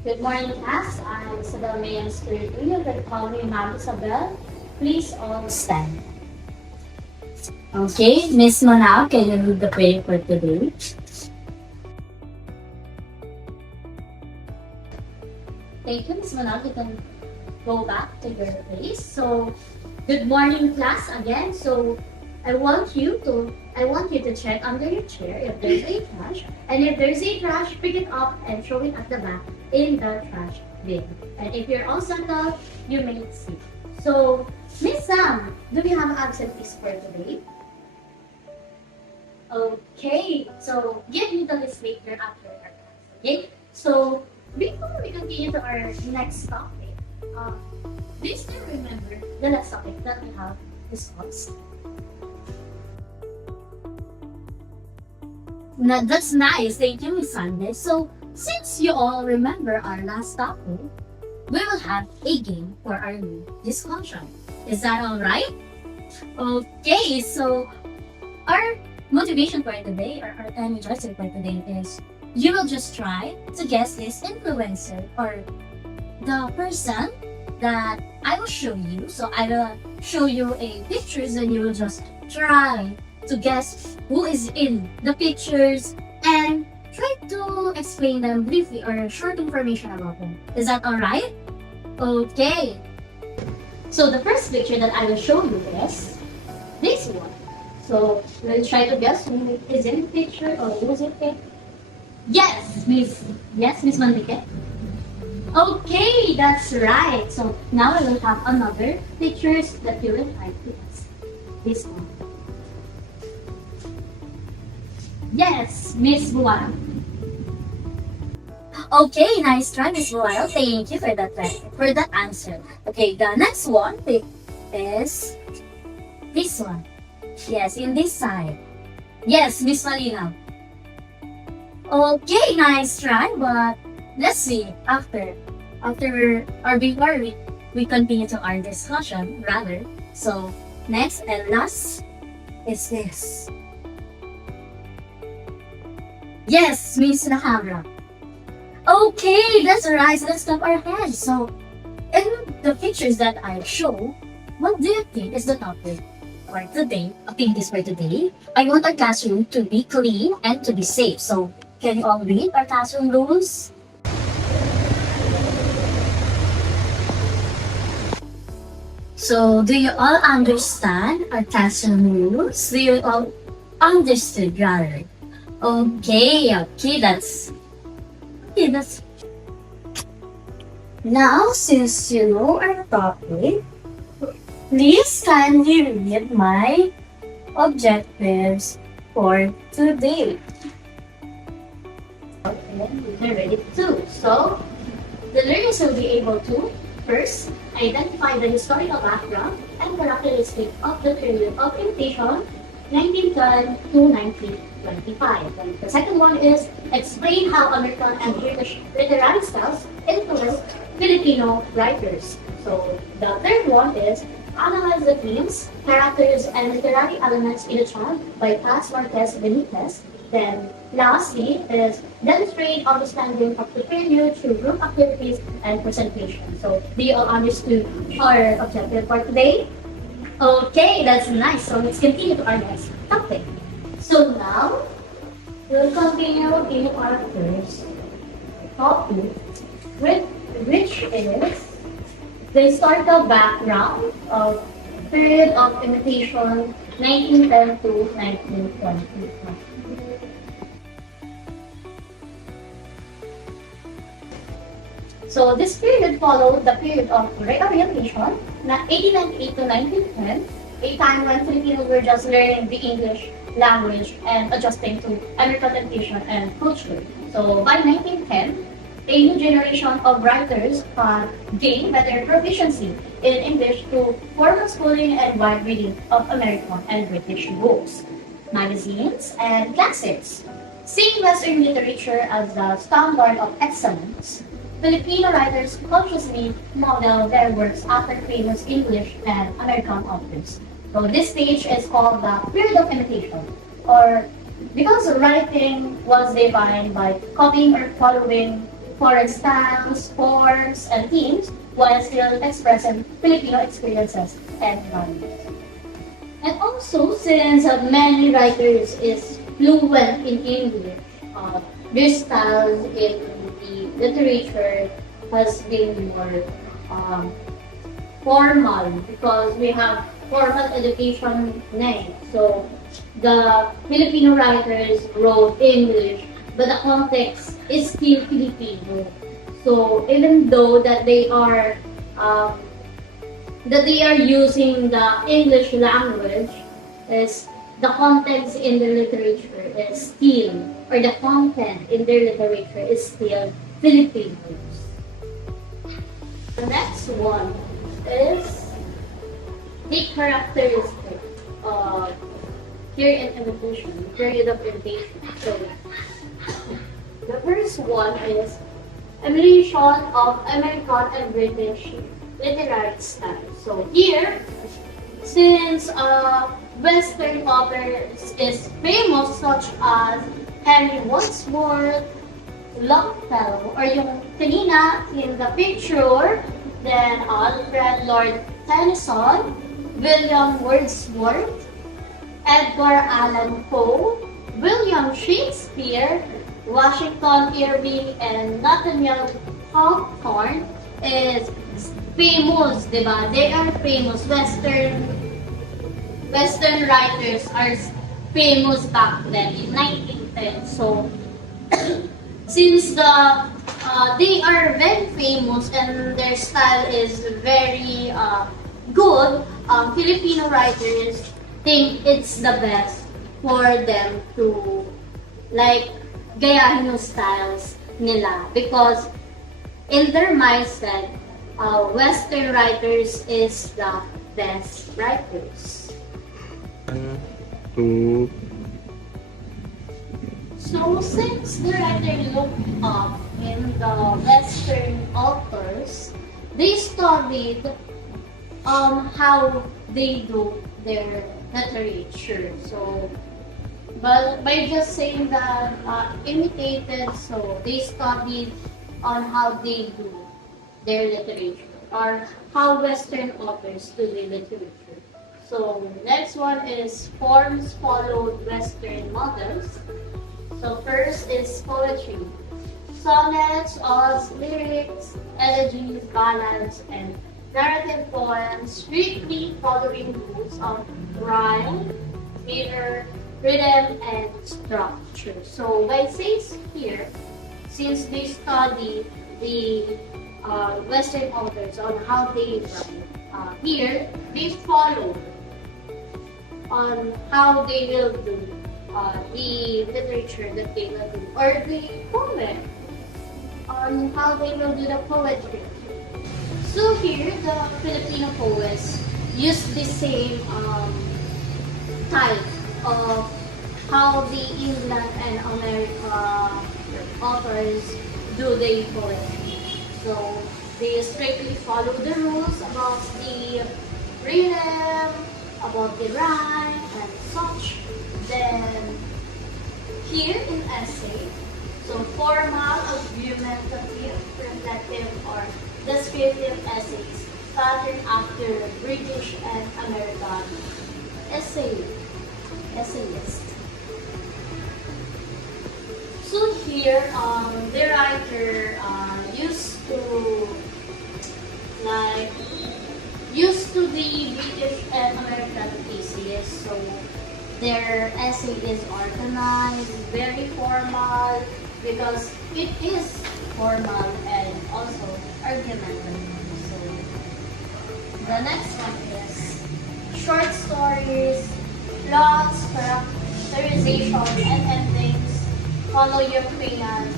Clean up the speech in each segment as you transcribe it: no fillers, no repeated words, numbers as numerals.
Good morning, class. I'm Isabel Mayan Security. You can call me Ma'am Isabel. Please all stand. Okay, Miss Manal, can you read the prayer for today? Thank you, Miss Manal. You can go back to your place. So, good morning, class again. So, I want you to check under your chair if there's a trash, and if there's a trash, pick it up and throw it at the back in the trash bin. And if you're all settled, you may sit. So, Miss Sam, do we have absentees for today? Okay, so give me the list later after our class. Okay, so before we continue to our next topic, do you still remember the last topic that we have discussed? That's nice. Thank you, Miss Sunday. So, since you all remember our last topic, we will have a game for our new discussion. Is that all right? Okay, so our motivation for today, or our energizer for today is you will just try to guess this influencer or the person that I will show you. So I will show you a pictures and you will just try to guess who is in the pictures and try to explain them briefly or short information about them. Is that alright? Okay. So the first picture that I will show you is this one. So we'll try to guess who is in the picture or who is it. Yes, Miss Manrique. Okay, that's right. So now I will have another pictures that you will try to guess. This one. Yes, Miss Buwan. Okay, nice try, Miss Buwan. Thank you for that answer. Okay, the next one is this one. Yes, in this side. Yes, Miss Malina. Okay, nice try, but let's see after or before we continue to our discussion rather. So next and last is this. Yes, Miss Nahabra. Okay, that's right. Let's clap our hands. So in the pictures that I show, what do you think is the topic for today? Activities for today. I want our classroom to be clean and to be safe. So can you all read our classroom rules? So, do you all understand our classroom rules? Do you all understood rather? That's now since you know our topic, please kindly read my objectives for today. Okay, we're ready too. So, the learners will be able to first identify the historical background and characteristic of the period of imitation 1910 to 1925. And the second one is explain how American and British literary styles influenced Filipino writers. So the third one is analyze the themes, characters, and literary elements in a chant by Paz Marquez Benitez. Then lastly is demonstrate understanding of the period through group activities and presentation. So do you all understood our objective for today? Okay, that's nice. So let's continue to our next topic. So now we'll continue in our first topic, which is the historical background of period of imitation 1910 to 1920. So this period followed the period of reorientation, 1898 to 1910, a time when Filipinos were just learning the English language and adjusting to American education and culture. So by 1910, a new generation of writers had gained better proficiency in English through formal schooling and wide reading of American and British books, magazines, and classics. Seeing Western literature as the standard of excellence, Filipino writers consciously model their works after famous English and American authors. So this stage is called the period of imitation, or because writing was defined by copying or following foreign styles, forms, and themes, while still expressing Filipino experiences and values. And also, since many writers is fluent in English, their style in the literature has been more um, formal because we have formal education na eh. So, the Filipino writers wrote English, but the context is still Filipino. So, even though um, that they are using the English language, is the context in the literature is still, or the content in their literature is still Filipinos. The next one is the characteristic of here in imitation, period of imitation. So, the first one is emulation of American and British literary style. So here, since Western authors is famous such as Henry Wadsworth, Longfellow, or yung kanina in the picture, then Alfred Lord Tennyson, William Wordsworth, Edgar Allan Poe, William Shakespeare, Washington Irving, and Nathaniel Hawthorne is famous, di ba? They are famous. Western writers are famous back then in 1910. So, since they are very famous and their style is very good, Filipino writers think it's the best for them to like gayahin yung styles nila because in their mindset, Western writers is the best writers. So since the writer looked up in the Western authors, they studied how they do their literature. So, but by just saying that imitated, so they studied on how they do their literature or how Western authors do their literature. So next one is forms followed Western models. So first is poetry. Sonnets, odes, lyrics, elegies, ballads, and narrative poems strictly following rules of rhyme, meter, rhythm, and structure. So by saying here, since they study the Western authors on how they write, here they follow on how they will do the literature that they will do, or the poem, on how they will do the poetry. So here, the Filipino poets use the same type of how the England and America authors do their poetry. So they strictly follow the rules about the rhythm, about the rhyme, and such. Then here in essay, so formal, argumentative, reflective, or descriptive essays patterned after British and American essayists. So here, the writer used to the British and American thesis. So their essay is organized, very formal, because it is formal and also argumentative. So the next one is short stories, plots, characterization, and endings follow European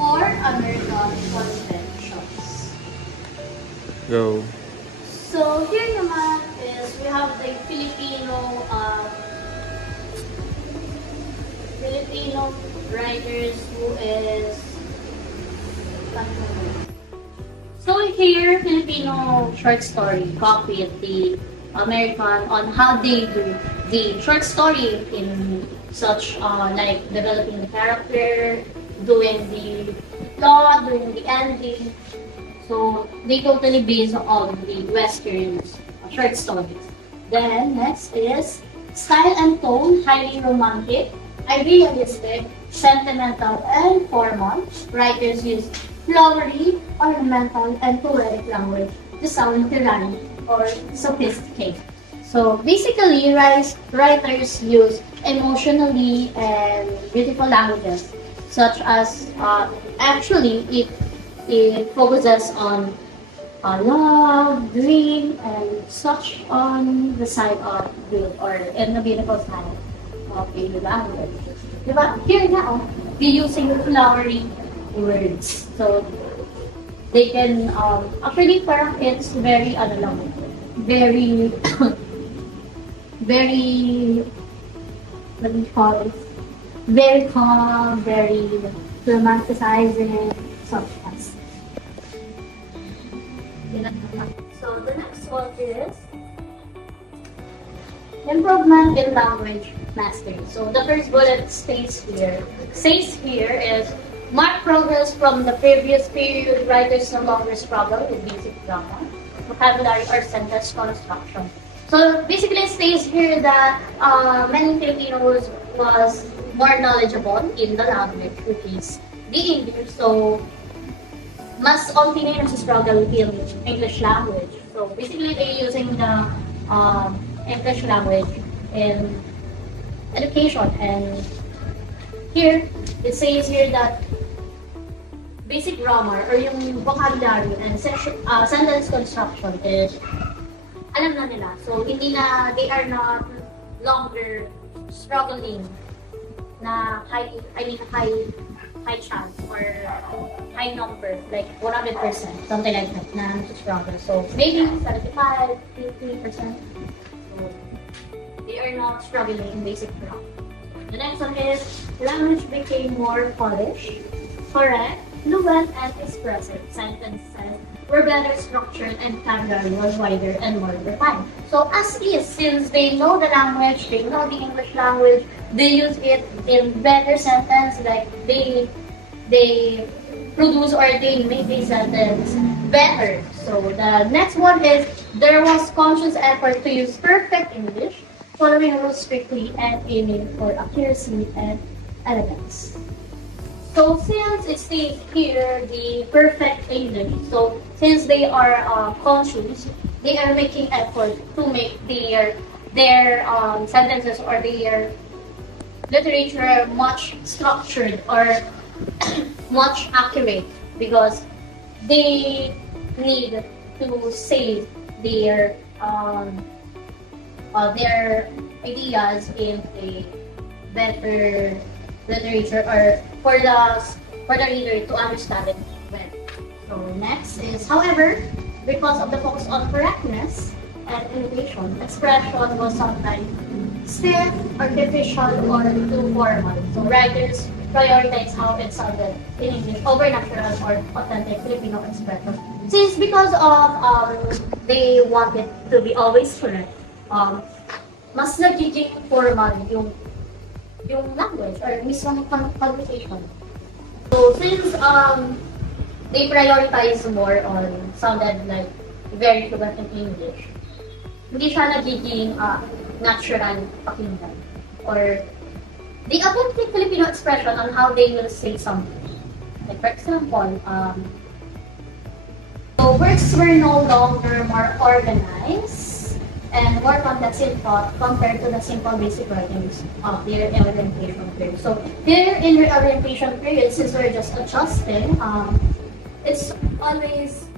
or American conventions. Go. So here naman is we have the Filipino writers who is so here Filipino short story copied the American on how they do the short story in such like developing the character, doing the plot, doing the ending. So they totally based on the Western short stories. Then next is style and tone, highly romantic, idealistic, sentimental, and formal. Writers use flowery, ornamental, and poetic language to sound tyrannic or sophisticated. So basically, writers use emotionally and beautiful languages, such as actually it focuses on love, dream, and such on the side of good or in the beautiful side of a language. Diba? Here now, we're using flowery words. So they can actually parang it's very ano lang, very very what do you call it? Very calm, very romanticizing, such as. So the next one is improvement in language mastery. So the first bullet stays here. Says here is mark progress from the previous period. Writers no longer struggle with basic grammar, vocabulary, or sentence construction. So basically, it states here that many Filipinos was more knowledgeable in the language, which is the English. So mas onti na yung struggle in English language. So basically, they're using the English language in education. And here, it says here that basic grammar or yung vocabulary and sentence construction is alam na nila. So, hindi na, they are not longer struggling na high chance or high number, like 100%, something like that, na struggle. So, maybe 75, 50%. So, they are not struggling in basic grammar. The next one is, language became more polished, correct, fluent, and expressive. Sentences were better structured and vocabulary was wider and more refined. So as is, since they know the language, they know the English language, they use it in better sentence, like they produce or they make the sentence better. So the next one is, there was conscious effort to use perfect English, following rules strictly and aiming for accuracy and elegance. So since it states here the perfect English, so since they are conscious, they are making effort to make their sentences or their literature much structured or much accurate, because they need to save their ideas in a better literature or for the reader to understand it well. So next is, however, because of the focus on correctness and imitation, expression was sometimes stiff, artificial, or too formal. So writers prioritize how it sounded in English over natural or authentic Filipino expression. Since because of they want it to be always correct, mas nagiging formal yung language or mismong conversation. So since they prioritize more on sounded like very fluent in English, hindi siya nagiging natural pakinggan or the authentic Filipino expression on how they will say something. Like for example, so works were no longer more organized and more complex in thought compared to the simple basic writings of their orientation period. So here in their orientation period, since we're just adjusting, it's always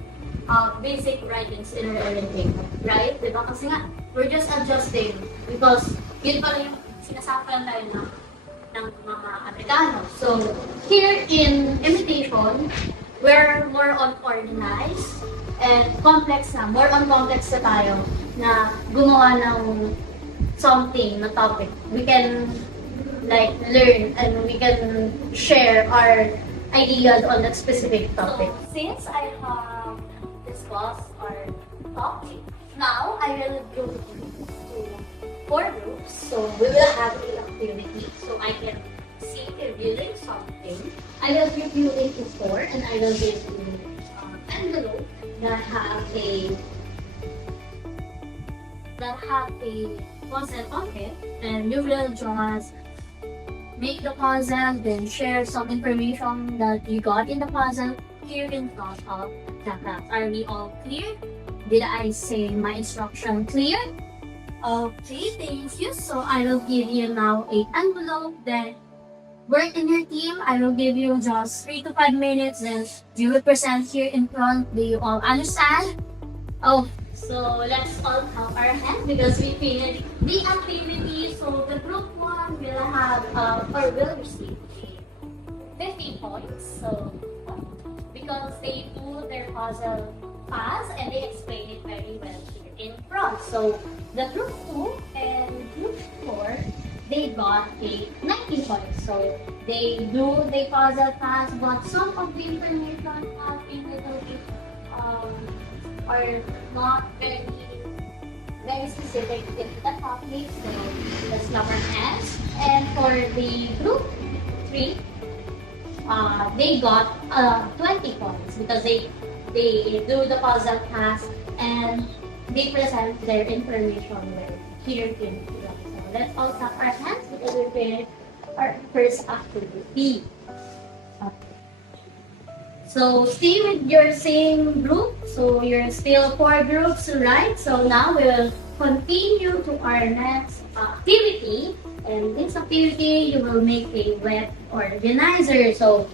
basic writings in our orientation, right? Diba? Kasi nga, we're just adjusting because yun pala yung sinasapan tayo ng mga Amerikano. So here in imitation, we're more on organized and complex na, more on complex na tayo na gumawa ng something na topic. We can like learn and we can share our ideas on that specific topic. Since I have discussed our topic, now I will go to 4 groups. So we will have an activity so I can see if reviewing something, I will group you into four, and I will give you envelope that have a puzzle on it, and you will just make the puzzle, then share some information that you got in the puzzle here in front of the class. Are we all clear? Did I say my instruction clear? Okay, thank you. So I will give you now a envelope, then work in your team. I will give you just 3 to 5 minutes, then you will present here in front. Do you all understand? Oh, so let's all count our hands because we finished the activity. So the group one will have or will receive 50 points. So because they do their puzzle fast and they explain it very well here in front. So the group 2 and group 4, they got a 90 points. So they do the puzzle fast, but some of the information have been a little bit or not very specific in the topic. So that's number S. And for the group 3, they got 20 points because they do the puzzle task and they present their information well here in the. So let's all clap our hands because we finished our first activity. So stay with your same group. So you're still 4 groups, right? So now we will continue to our next activity. And this activity, you will make a web organizer. So,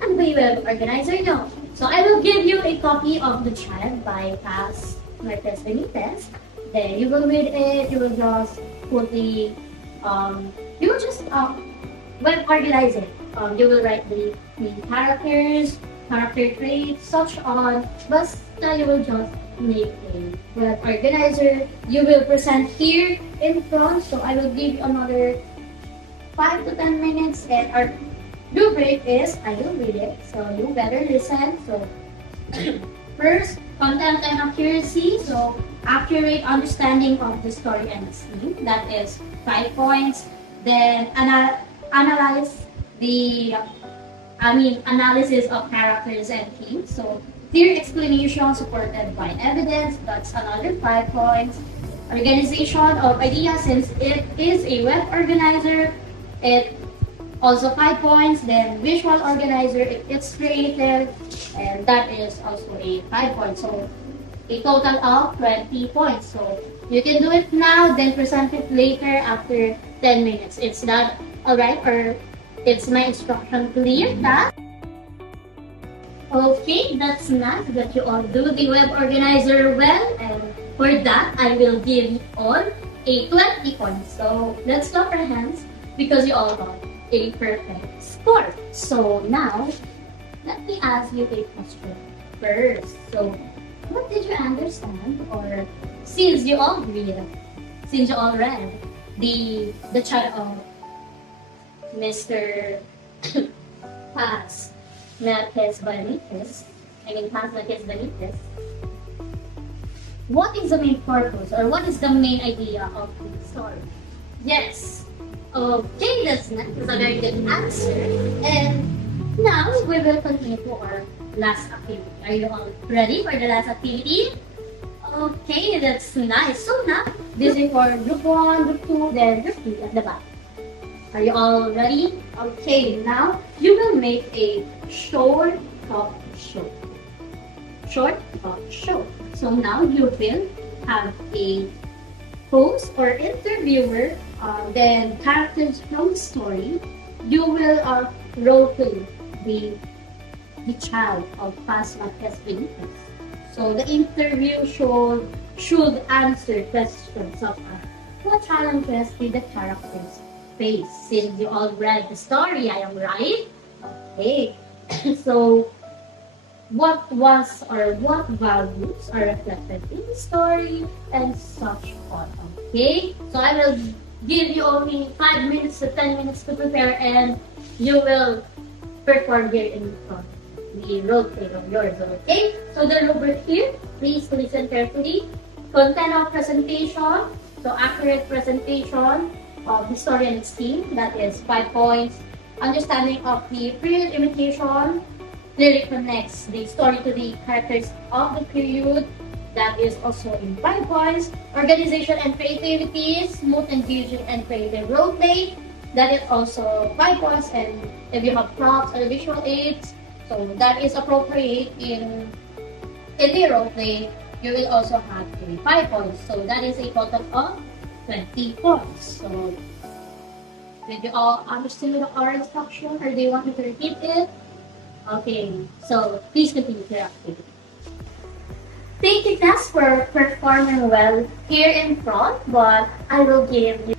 ano ba yung web organizer nyo? So I will give you a copy of The Child by Paz Marquez Benitez. Then you will read it. You will just put the, you will just web organize it. You will write the characters, character traits, such on. Basta you will just make a web organizer. You will present here in front. So I will give you another 5 to 10 minutes, and our rubric is I will read it. So you better listen. So first, content and accuracy. So accurate understanding of the story and its theme. That is 5 points. Then analyze the analysis of characters and themes. So clear explanation supported by evidence. That's another 5 points. Organization of ideas, since it is a web organizer, it also 5 points. Then visual organizer, if it's creative, and that is also a 5 points. So a total of 20 points. So you can do it now, then present it later after 10 minutes. It's not alright, or it's my instruction clear that? Okay, that's nice that you all do the web organizer well, and for that, I will give you all a 20 points. So let's clap our hands because you all got a perfect score. So now, let me ask you a question first. So what did you understand, or since you all read the child of Mr. Paz Marquez Benitez, what is the main purpose, or what is the main idea of the story? Yes. Okay, that's a very good answer. And now we will continue to our last activity. Are you all ready for the last activity? Okay, that's nice. So now, this is for group 1, group 2, then group 3 at the back. Are you all ready? Okay, now you will make a short talk show. Short talk show. So now you will have a host or interviewer, then characters from the story. You will role play the child of Paz Marquez Benitez. So the interview should answer questions of what challenges did the characters face. Since you all read the story, I am right? Okay. So what was or what values are reflected in the story and such on. Okay? So I will give you only 5 minutes to 10 minutes to prepare, and you will perform here in front. The role play of yours, okay? So the rubric here, please listen carefully. Content of presentation, so accurate presentation of the story and its theme, that is 5 points. understanding of the period imitation clearly connects the story to the characters of the period. That is also in 5 points. Organization and creativity, smooth, engaging, and creative role play. That is also 5 points. And if you have props or visual aids, so that is appropriate in the role play, you will also have a 5 points. So that is a total of 20 points. So did you all understand our instruction, or do you want me to repeat it? Okay, so please continue your activity. Thank you, Tess, for performing well here in front, but I will give you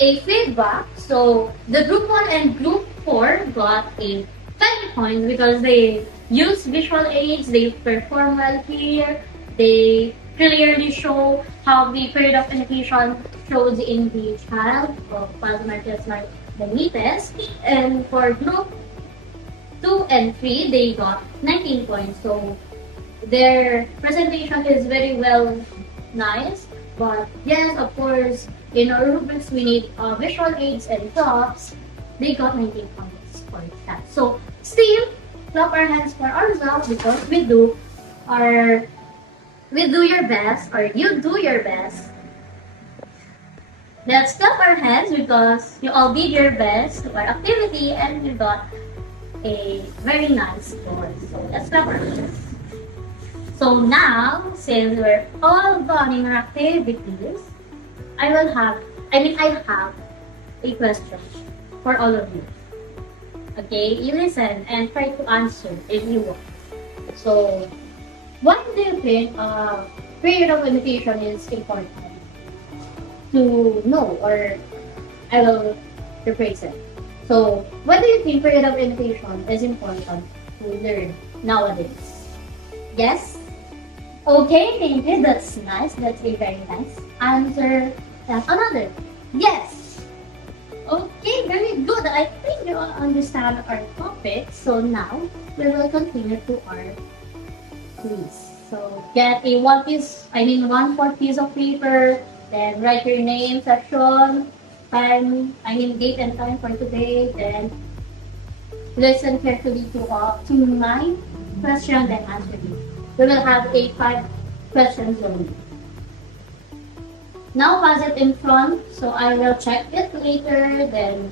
a feedback. So the group 1 and group 4 got a 20 points because they use visual aids, they perform well here, they clearly show how the period of imitation shows in the child of Palmartes like Benitez. And for group 2 and 3, they got 19 points. So their presentation is very well nice. But yes, of course, in our rubrics, we need visual aids and props. They got 19 points for that. So still, clap our hands for ourselves because we do your best, or you do your best. Let's clap our hands because you all did your best to our activity and you got a very nice score. So let's clap our hands. So now, since we're all done in our activities, I have a question for all of you. Okay, you listen and try to answer if you want. So, what do you think period of imitation is important to know, or I will rephrase it. So, what do you think period of imitation is important to learn nowadays? Yes? Okay, thank you. That's nice. That's a very nice answer. And another. Yes. Okay, very good. I think you all understand our topic. So now we will continue to our quiz. So get a one-fourth piece of paper. Then write your name, section, date and time for today. Then listen carefully to my question. Then answer it. We will have 5 questions only. Now pass it in front, so I will check it later. Then,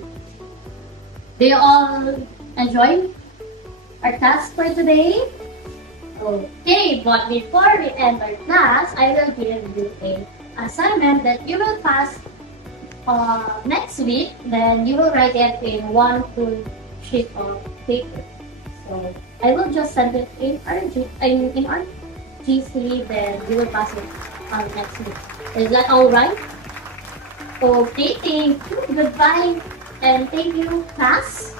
do you all enjoy our task for today? Okay, but before we end our class, I will give you a assignment that you will pass next week. Then you will write it in one full sheet of paper. So I will just send it in our GC, then you will pass it next week. Is that alright? Okay, thank you. Goodbye. And thank you, class.